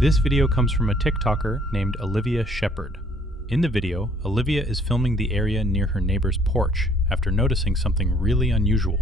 This video comes from a TikToker named Olivia Shepherd. In the video, Olivia is filming the area near her neighbor's porch after noticing something really unusual.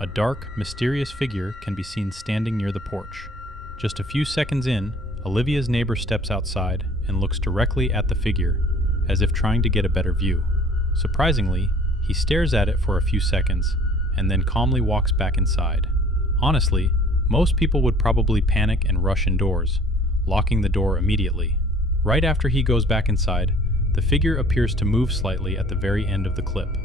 A dark, mysterious figure can be seen standing near the porch. Just a few seconds in, Olivia's neighbor steps outside and looks directly at the figure, as if trying to get a better view. Surprisingly, he stares at it for a few seconds and then calmly walks back inside. Honestly, most people would probably panic and rush indoors, locking the door immediately. Right after he goes back inside, the figure appears to move slightly at the very end of the clip.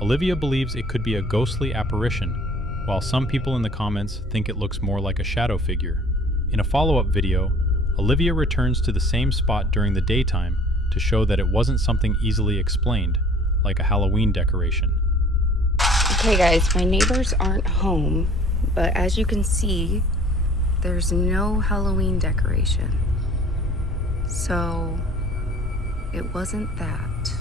Olivia believes it could be a ghostly apparition, while some people in the comments think it looks more like a shadow figure. In a follow-up video, Olivia returns to the same spot during the daytime to show that it wasn't something easily explained, like a Halloween decoration. Okay guys, my neighbors aren't home, but as you can see, there's no Halloween decoration. So, it wasn't that.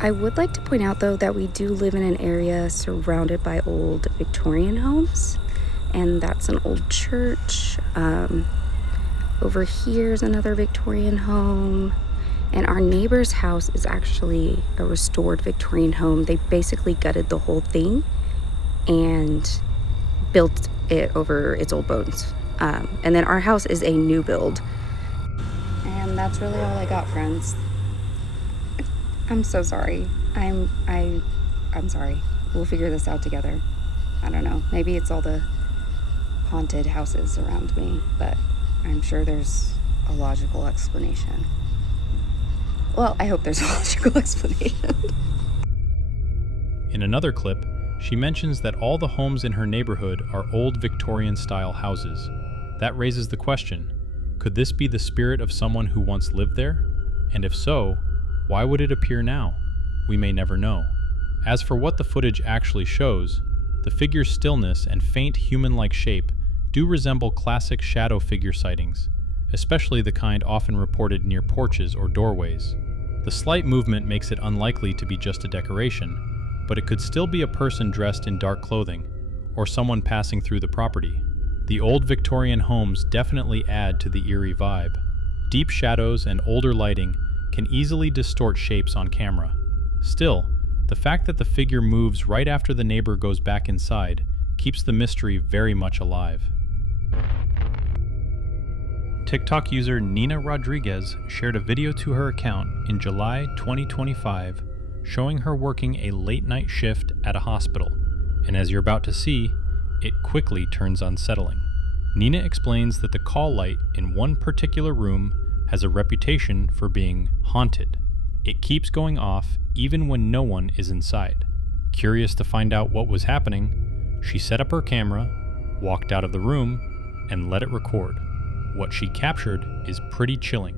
I would like to point out though that we do live in an area surrounded by old Victorian homes, and that's an old church. Over here is another Victorian home, and our neighbor's house is actually a restored Victorian home. They basically gutted the whole thing and built it over its old bones. And then our house is a new build. And that's really all I got, friends. I'm so sorry. I'm sorry. We'll figure this out together. I don't know. Maybe it's all the haunted houses around me, but I'm sure there's a logical explanation. Well, I hope there's a logical explanation. In another clip, she mentions that all the homes in her neighborhood are old Victorian-style houses. That raises the question, could this be the spirit of someone who once lived there? And if so, why would it appear now? We may never know. As for what the footage actually shows, the figure's stillness and faint human-like shape do resemble classic shadow figure sightings, especially the kind often reported near porches or doorways. The slight movement makes it unlikely to be just a decoration, but it could still be a person dressed in dark clothing, or someone passing through the property. The old Victorian homes definitely add to the eerie vibe. Deep shadows and older lighting can easily distort shapes on camera. Still, the fact that the figure moves right after the neighbor goes back inside keeps the mystery very much alive. TikTok user Nina Rodriguez shared a video to her account in July 2025 showing her working a late-night shift at a hospital, and as you're about to see, it quickly turns unsettling. Nina explains that the call light in one particular room has a reputation for being haunted. It keeps going off even when no one is inside. Curious to find out what was happening, she set up her camera, walked out of the room, and let it record. What she captured is pretty chilling.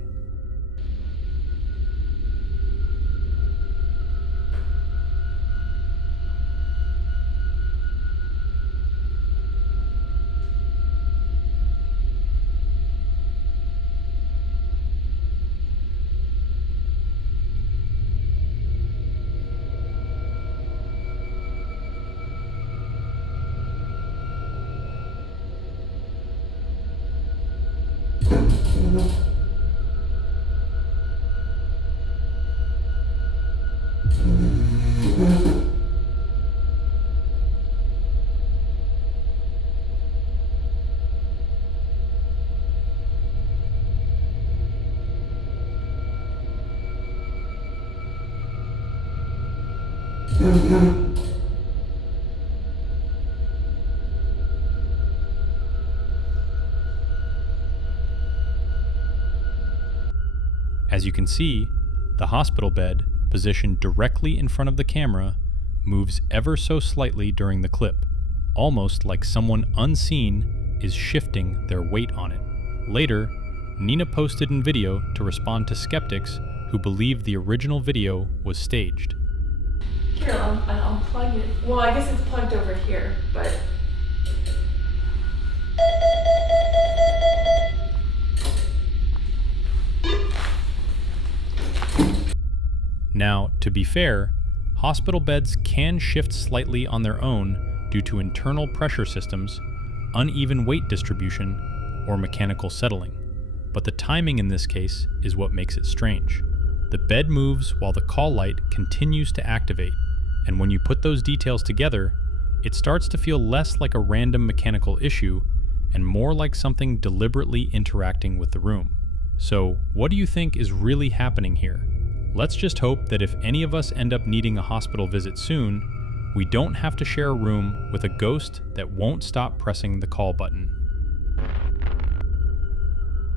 As you can see, the hospital bed, positioned directly in front of the camera, moves ever so slightly during the clip, almost like someone unseen is shifting their weight on it. Later, Nina posted in video to respond to skeptics who believe the original video was staged. Here, I'll unplug it. Well, I guess it's plugged over here, but Now, to be fair, hospital beds can shift slightly on their own due to internal pressure systems, uneven weight distribution, or mechanical settling. But the timing in this case is what makes it strange. The bed moves while the call light continues to activate, and when you put those details together, it starts to feel less like a random mechanical issue and more like something deliberately interacting with the room. So, what do you think is really happening here? Let's just hope that if any of us end up needing a hospital visit soon, we don't have to share a room with a ghost that won't stop pressing the call button.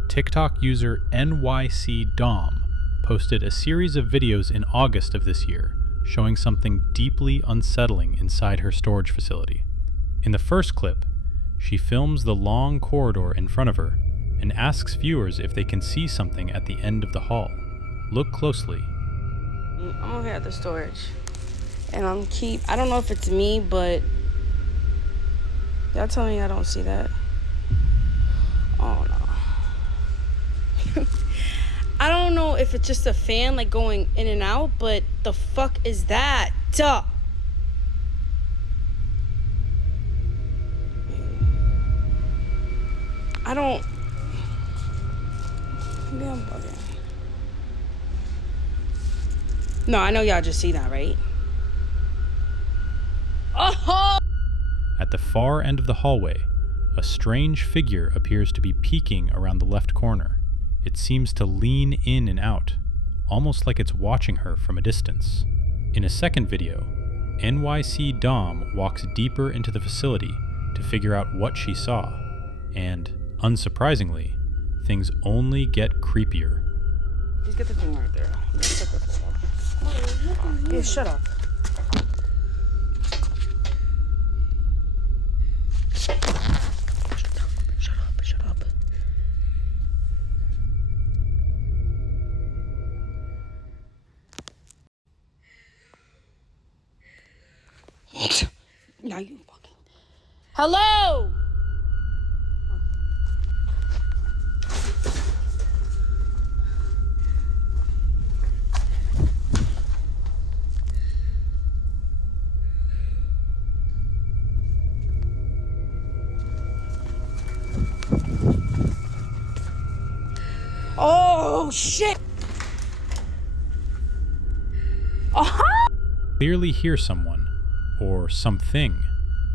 TikTok user NYCDom posted a series of videos in August of this year showing something deeply unsettling inside her storage facility. In the first clip, she films the long corridor in front of her and asks viewers if they can see something at the end of the hall. Look closely. I'm over here at the storage, and I don't know if it's me, but y'all tell me I don't see that. Oh no. I don't know if it's just a fan like going in and out, but the fuck is that? I don't. Maybe I'm bugging. No, I know y'all just see that, right? Oh! At the far end of the hallway, a strange figure appears to be peeking around the left corner. It seems to lean in and out, almost like it's watching her from a distance. In a second video, NYC Dom walks deeper into the facility to figure out what she saw, and, unsurprisingly, things only get creepier. Just get the thing right there. Yeah, shut up. Shut up. Now you fucking. Hello! Oh, shit! Clearly hear someone, or something,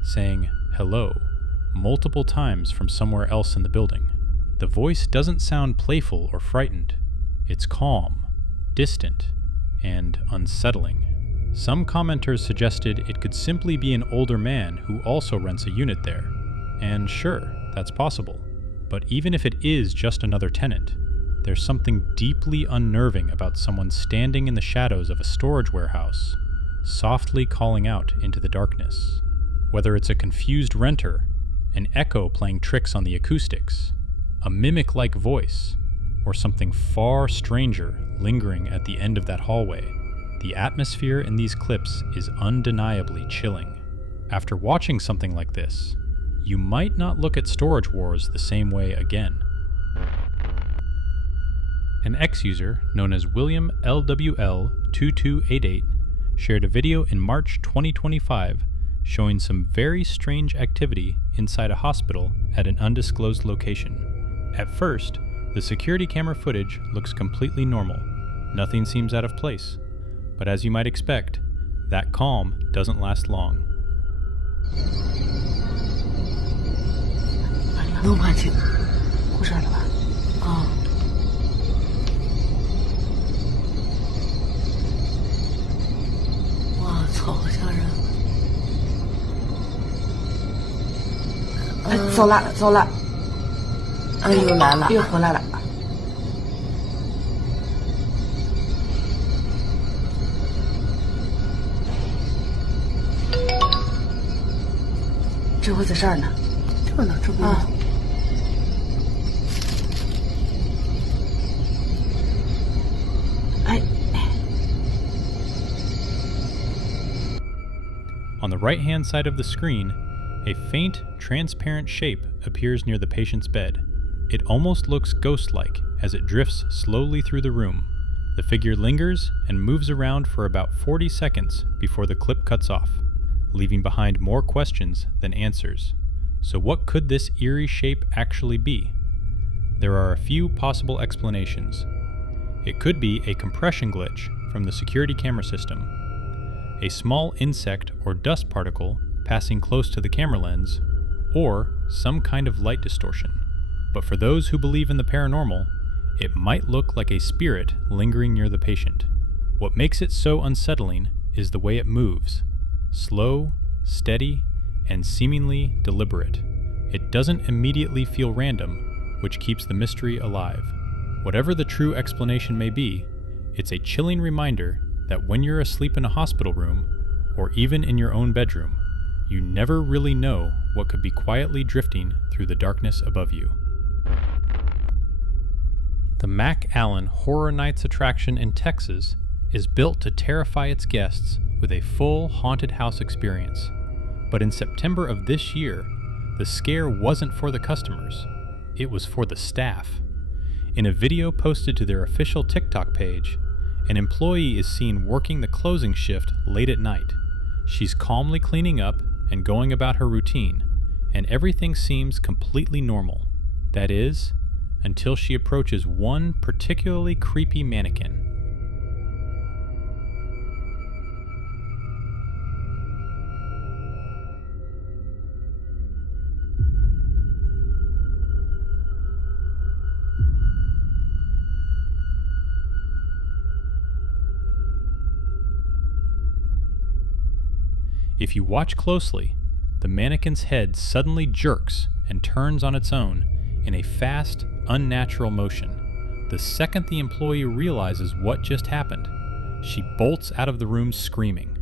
saying hello multiple times from somewhere else in the building. The voice doesn't sound playful or frightened. It's calm, distant, and unsettling. Some commenters suggested it could simply be an older man who also rents a unit there. And sure, that's possible. But even if it is just another tenant, there's something deeply unnerving about someone standing in the shadows of a storage warehouse, softly calling out into the darkness. Whether it's a confused renter, an echo playing tricks on the acoustics, a mimic-like voice, or something far stranger lingering at the end of that hallway, the atmosphere in these clips is undeniably chilling. After watching something like this, you might not look at Storage Wars the same way again. An ex-user known as William LWL2288 shared a video in March 2025 showing some very strange activity inside a hospital at an undisclosed location. At first, the security camera footage looks completely normal. Nothing seems out of place. But as you might expect, that calm doesn't last long. On the right-hand side of the screen, a faint, transparent shape appears near the patient's bed. It almost looks ghost-like as it drifts slowly through the room, The figure lingers and moves around for about 40 seconds before the clip cuts off, leaving behind more questions than answers. So what could this eerie shape actually be? There are a few possible explanations. It could be a compression glitch from the security camera system, a small insect or dust particle passing close to the camera lens, or some kind of light distortion. But for those who believe in the paranormal, it might look like a spirit lingering near the patient. What makes it so unsettling is the way it moves. Slow, steady, and seemingly deliberate. It doesn't immediately feel random, which keeps the mystery alive. Whatever the true explanation may be, it's a chilling reminder that when you're asleep in a hospital room, or even in your own bedroom, you never really know what could be quietly drifting through the darkness above you. The MacAllen Horror Nights attraction in Texas is built to terrify its guests with a full haunted house experience. But in September of this year, the scare wasn't for the customers, it was for the staff. In a video posted to their official TikTok page, an employee is seen working the closing shift late at night. She's calmly cleaning up and going about her routine, and everything seems completely normal. That is, until she approaches one particularly creepy mannequin. If you watch closely, the mannequin's head suddenly jerks and turns on its own in a fast, unnatural motion. The second the employee realizes what just happened, she bolts out of the room screaming.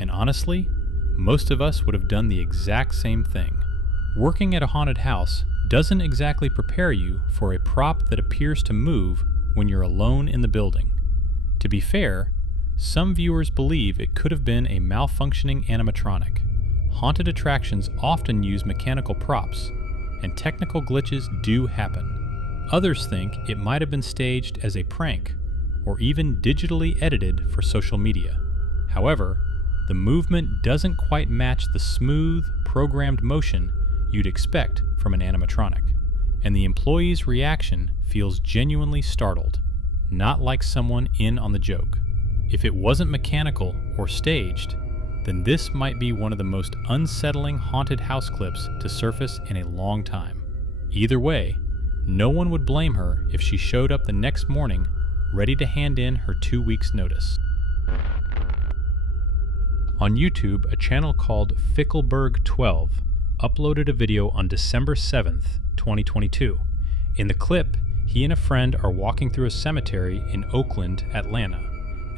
And honestly, most of us would have done the exact same thing. Working at a haunted house doesn't exactly prepare you for a prop that appears to move when you're alone in the building. To be fair, some viewers believe it could have been a malfunctioning animatronic. Haunted attractions often use mechanical props, and technical glitches do happen. Others think it might have been staged as a prank, or even digitally edited for social media. However, the movement doesn't quite match the smooth, programmed motion you'd expect from an animatronic, and the employee's reaction feels genuinely startled, not like someone in on the joke. If it wasn't mechanical or staged, then this might be one of the most unsettling haunted house clips to surface in a long time. Either way, no one would blame her if she showed up the next morning ready to hand in her 2 weeks' notice. On YouTube, a channel called Fickleberg12 uploaded a video on December 7th, 2022. In the clip, he and a friend are walking through a cemetery in Oakland, Atlanta.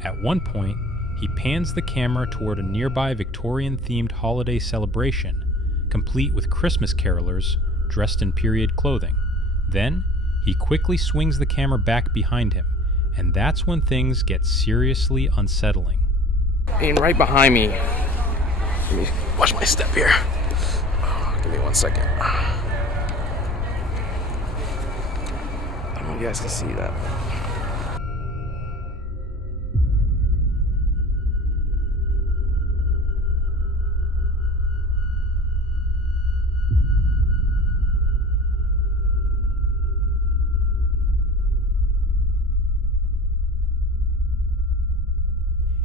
At one point, he pans the camera toward a nearby Victorian-themed holiday celebration, complete with Christmas carolers dressed in period clothing. Then, he quickly swings the camera back behind him, and that's when things get seriously unsettling. And right behind me, let me watch my step here. Give me 1 second. I don't know if you guys can see that.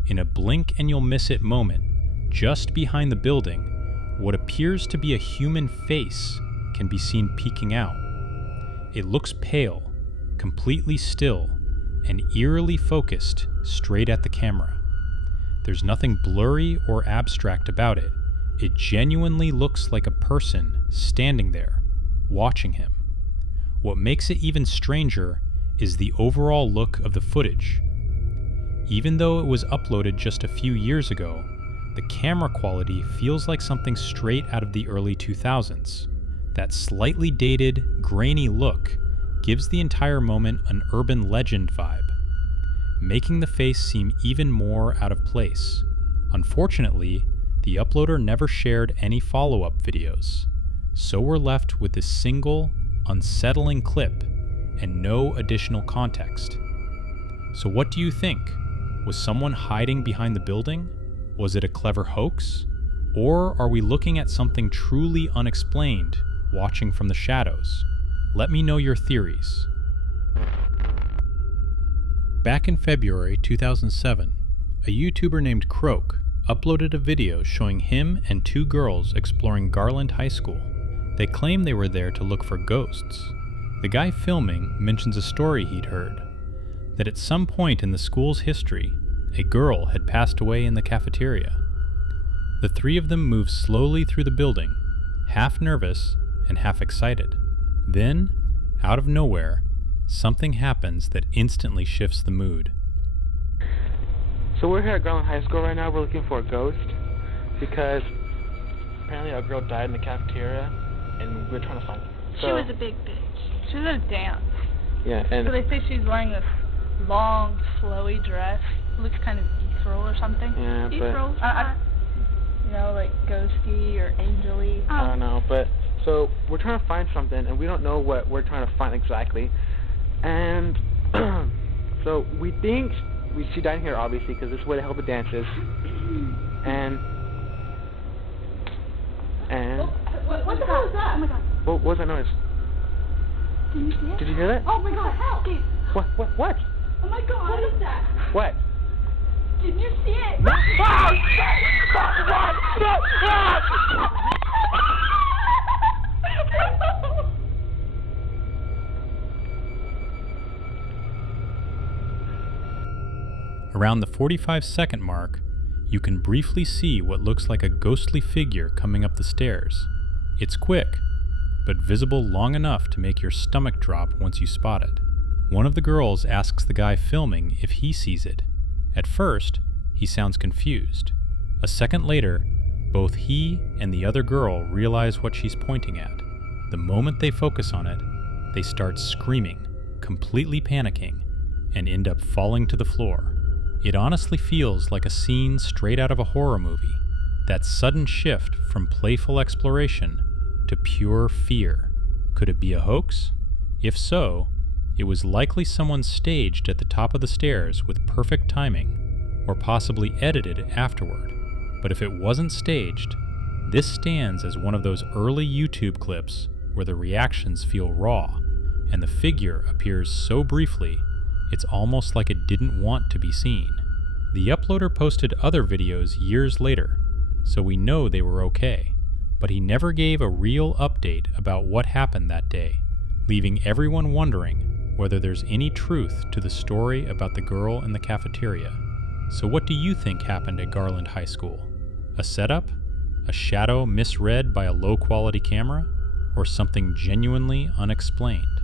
In a blink and you'll miss it moment, just behind the building, what appears to be a human face can be seen peeking out. It looks pale, completely still, and eerily focused straight at the camera. There's nothing blurry or abstract about it. It genuinely looks like a person standing there, watching him. What makes it even stranger is the overall look of the footage. Even though it was uploaded just a few years ago, the camera quality feels like something straight out of the early 2000s. That slightly dated, grainy look gives the entire moment an urban legend vibe, making the face seem even more out of place. Unfortunately, the uploader never shared any follow-up videos, so we're left with this single, unsettling clip and no additional context. So what do you think? Was someone hiding behind the building? Was it a clever hoax? Or are we looking at something truly unexplained, watching from the shadows? Let me know your theories. Back in February 2007, a YouTuber named Croak uploaded a video showing him and two girls exploring Garland High School. They claim they were there to look for ghosts. The guy filming mentions a story he'd heard, that at some point in the school's history, a girl had passed away in the cafeteria. The three of them move slowly through the building, half nervous and half excited. Then, out of nowhere, something happens that instantly shifts the mood. So we're here at Garland High School right now. We're looking for a ghost because apparently a girl died in the cafeteria, and we're trying to find her. She was a big bitch. She was at a dance. Yeah, and So they say she's wearing this long, flowy dress. Looks kind of ethereal or something. yeah, but Ethereal? You know, like ghosty or angel-y. I don't know. But so we're trying to find something, and we don't know what we're trying to find exactly. And so we think she died here, obviously, because this is where they held the dances. And What the hell is that? Oh my god. what was that noise? Did you see it? Did you hear that? Oh my god, help! What? Oh my god. What is that? What? Did you see it? Around the 45-second mark, you can briefly see what looks like a ghostly figure coming up the stairs. It's quick, but visible long enough to make your stomach drop once you spot it. One of the girls asks the guy filming if he sees it. At first, he sounds confused. A second later, both he and the other girl realize what she's pointing at. The moment they focus on it, they start screaming, completely panicking, and end up falling to the floor. It honestly feels like a scene straight out of a horror movie. That sudden shift from playful exploration to pure fear. Could it be a hoax? If so, it was likely someone staged at the top of the stairs with perfect timing, or possibly edited afterward. But if it wasn't staged, this stands as one of those early YouTube clips where the reactions feel raw, and the figure appears so briefly, it's almost like it didn't want to be seen. The uploader posted other videos years later, so we know they were okay, but he never gave a real update about what happened that day, leaving everyone wondering whether there's any truth to the story about the girl in the cafeteria. So what do you think happened at Garland High School? A setup? A shadow misread by a low-quality camera? Or something genuinely unexplained?